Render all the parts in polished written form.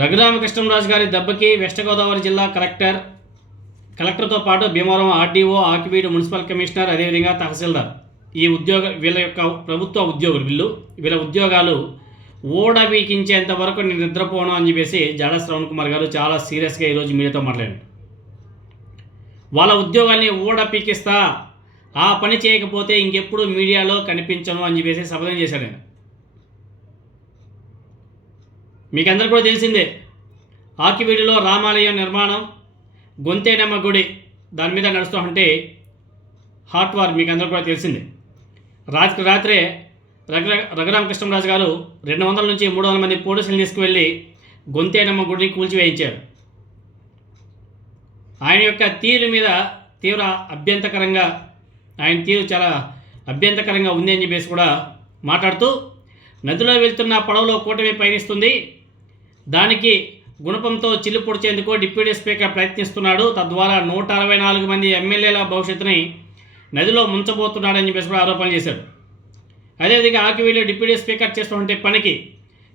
రఘురామకృష్ణంరాజు గారి దెబ్బకి వెస్ట్ గోదావరి జిల్లా కలెక్టర్తో పాటు Bhimavaram RDO, Akividu municipal commissioner, అదేవిధంగా తహసీల్దార్ వీళ్ళ యొక్క ప్రభుత్వ ఉద్యోగులు వీళ్ళ ఉద్యోగాలు ఓడబీకించేంత వరకు నేను నిద్రపోను అని చెప్పేసి జాడా శ్రవణ్ కుమార్ గారు చాలా సీరియస్గా ఈరోజు మీడియాతో మాట్లాడారు. వాళ్ళ ఉద్యోగాల్ని ఓడపీకిస్తా, ఆ పని చేయకపోతే ఇంకెప్పుడు మీడియాలో కనిపించను అని చెప్పేసి శపథం చేశాడు ఆయన. మీకు అందరు కూడా తెలిసిందే, ఆకివీడిలో రామాలయం నిర్మాణం, గొంతేనమ్మ గుడి దాని మీద నడుస్తూ ఉంటే హాట్ వార్ మీకు అందరూ కూడా తెలిసిందే. రాత్రే రఘురామకృష్ణంరాజు గారు 200 నుంచి 300 మంది పోలీసులు తీసుకువెళ్ళి గొంతేనమ్మ గుడిని కూల్చివేయించారు. ఆయన యొక్క తీరు మీద తీవ్ర అభ్యంతరకరంగా, ఆయన తీరు చాలా అభ్యంతరకరంగా ఉంది అని చెప్పేసి కూడా మాట్లాడుతూ, నదిలో వెళ్తున్న పడవలో కూటమి పయనిస్తుంది, దానికి గుణపంతో చిల్లు పొడిచేందుకు డిప్యూటీ స్పీకర్ ప్రయత్నిస్తున్నాడు, తద్వారా 164 మంది ఎమ్మెల్యేల భవిష్యత్తుని నదిలో ముంచబోతున్నాడని చెప్పేసి కూడా ఆరోపణలు చేశాడు. అదేవిధంగా ఆకివీడిలో డిప్యూటీ స్పీకర్ చేస్తుంటే పనికి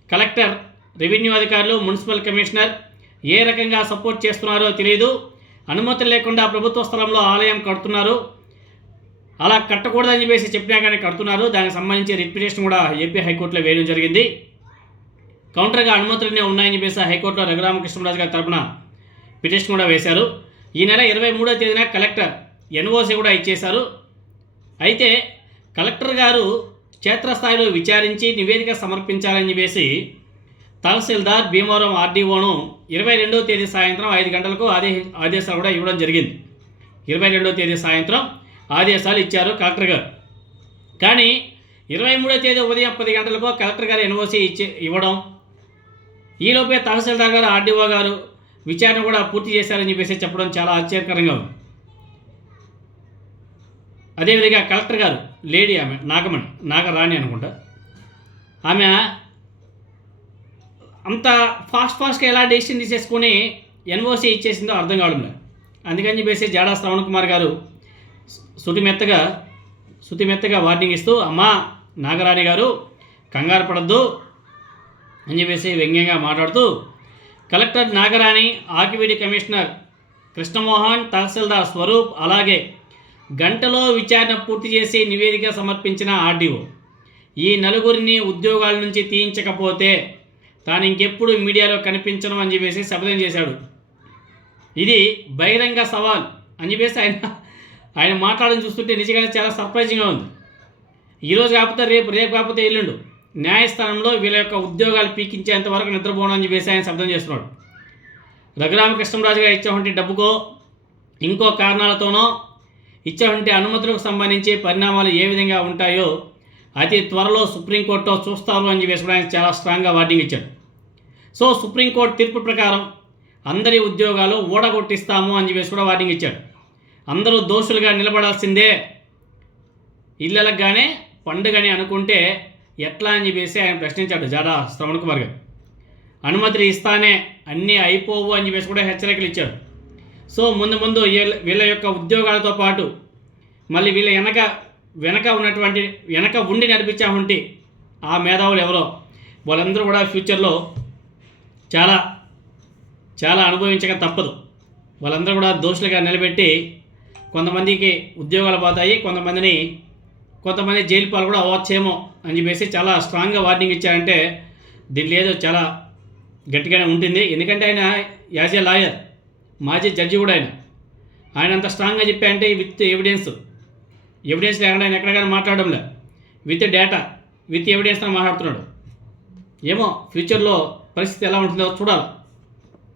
కలెక్టర్, రెవెన్యూ అధికారులు, మున్సిపల్ కమిషనర్ ఏ రకంగా సపోర్ట్ చేస్తున్నారో తెలియదు, అనుమతులు లేకుండా ప్రభుత్వ స్థలంలో ఆలయం కడుతున్నారు, అలా కట్టకూడదని చెప్పేసి చెప్పినా కానీ కడుతున్నారు. దానికి సంబంధించి రిట్ పిటిషన్ కూడా ఏపీ హైకోర్టులో వేయడం జరిగింది. కౌంటర్గా అనుమతులనే ఉన్నాయని చెప్పేసి హైకోర్టులో రఘురామకృష్ణంరాజు గారి తరపున పిటిషన్ కూడా వేశారు. ఈ నెల 23వ తేదీన కలెక్టర్ ఎన్ఓసి కూడా ఇచ్చేశారు. అయితే కలెక్టర్ గారు క్షేత్రస్థాయిలో విచారించి నివేదిక సమర్పించాలని చెప్పేసి తహసీల్దార్, భీమవరం ఆర్డీఓను 22వ తేదీ సాయంత్రం 5 గంటలకు ఆదేశాలు కూడా ఇవ్వడం జరిగింది. 22వ తేదీ సాయంత్రం ఆదేశాలు ఇచ్చారు కలెక్టర్ గారు. కానీ 23వ తేదీ ఉదయం 10 గంటలకు కలెక్టర్ గారు ఎన్ఓసి ఇవ్వడం, ఈలోపే తహసీల్దార్ గారు, ఆర్డీఓ గారు విచారణ కూడా పూర్తి చేశారని చెప్పేసి చెప్పడం చాలా ఆశ్చర్యకరంగా ఉంది. అదేవిధంగా కలెక్టర్ గారు, లేడీ, ఆమె నాగరాణి అనుకుంటా, ఆమె అంత ఫాస్ట్గా ఎలా డెసిషన్ తీసేసుకొని ఎన్ఓసి ఇచ్చేసిందో అర్థం కావడం లేదు. అందుకని చెప్పేసి జాడా శ్రవణ్ కుమార్ గారు శుతిమెత్తగా వార్నింగ్ ఇస్తూ, అమ్మా నాగరాణి గారు కంగారు పడద్దు అని చెప్పేసి వ్యంగ్యంగా మాట్లాడుతూ, కలెక్టర్ నాగరాణి, ఆకివీడి కమిషనర్ కృష్ణమోహన్, తహసీల్దార్ స్వరూప్, అలాగే గంటలో విచారణ పూర్తి చేసి నివేదిక సమర్పించిన ఆర్డీఓ ఈ నలుగురిని ఉద్యోగాల నుంచి తీయించకపోతే తాను ఇంకెప్పుడు మీడియాలో కనిపించను అని చెప్పేసి శపథం చేశాడు. ఇది బహిరంగ సవాల్ అని చెప్పేసి ఆయన మాట్లాడడం చూస్తుంటే నిజంగా చాలా సర్ప్రైజింగ్గా ఉంది. ఈరోజు కాకపోతే రేపు కాకపోతే ఎల్లుండు న్యాయస్థానంలో వీళ్ళ యొక్క ఉద్యోగాలు పీకించేంత వరకు నిద్రపోవడం అని చెప్పేసి ఆయన శబ్దం చేస్తున్నాడు. రఘురామకృష్ణంరాజు గారు ఇచ్చేటువంటి డబ్బుకో ఇంకో కారణాలతోనో ఇచ్చేటువంటి అనుమతులకు సంబంధించి పరిణామాలు ఏ విధంగా ఉంటాయో అతి త్వరలో సుప్రీంకోర్టులో చూస్తారు అని చెప్పేసి ఆయన చాలా స్ట్రాంగ్గా వార్నింగ్ ఇచ్చాడు. సో సుప్రీంకోర్టు తీర్పు ప్రకారం అందరి ఉద్యోగాలు ఓడగొట్టిస్తాము అని చెప్పేసి కూడా వార్నింగ్ ఇచ్చాడు. అందరూ దోషులుగా నిలబడాల్సిందే, ఇళ్ళలకు కానీ పండుగని అనుకుంటే ఎట్లా అని చెప్పేసి ఆయన ప్రశ్నించాడు జాడా శ్రవణ్ కుమార్ గారు. అనుమతులు ఇస్తానే అన్నీ అయిపోవు అని చెప్పేసి కూడా హెచ్చరికలు ఇచ్చాడు. సో ముందు వీళ్ళ యొక్క ఉద్యోగాలతో పాటు మళ్ళీ వీళ్ళ వెనక ఉండి నడిపించామంటే ఆ మేధావులు ఎవరో వాళ్ళందరూ కూడా ఫ్యూచర్లో చాలా చాలా అనుభవించక తప్పదు. వాళ్ళందరూ కూడా దోషులుగా నిలబెట్టి కొంతమందికి ఉద్యోగాలు పోతాయి, కొంతమంది జైలు పాలు కూడా అవ్వచ్చేమో అని చెప్పేసి చాలా స్ట్రాంగ్గా వార్నింగ్ ఇచ్చారంటే దీనిలో ఏదో చాలా గట్టిగానే ఉంటుంది. ఎందుకంటే ఆయన యాజ్ ఏ లాయర్, మాజీ జడ్జి కూడా ఆయన అంత స్ట్రాంగ్గా చెప్పారంటే విత్ ఎవిడెన్స్ లేకుండా ఆయన ఎక్కడికైనా మాట్లాడడం లేదు, విత్ డేటా విత్ ఎవిడెన్స్ మాట్లాడుతున్నాడు. ఏమో ఫ్యూచర్లో పరిస్థితి ఎలా ఉంటుందో చూడాలి.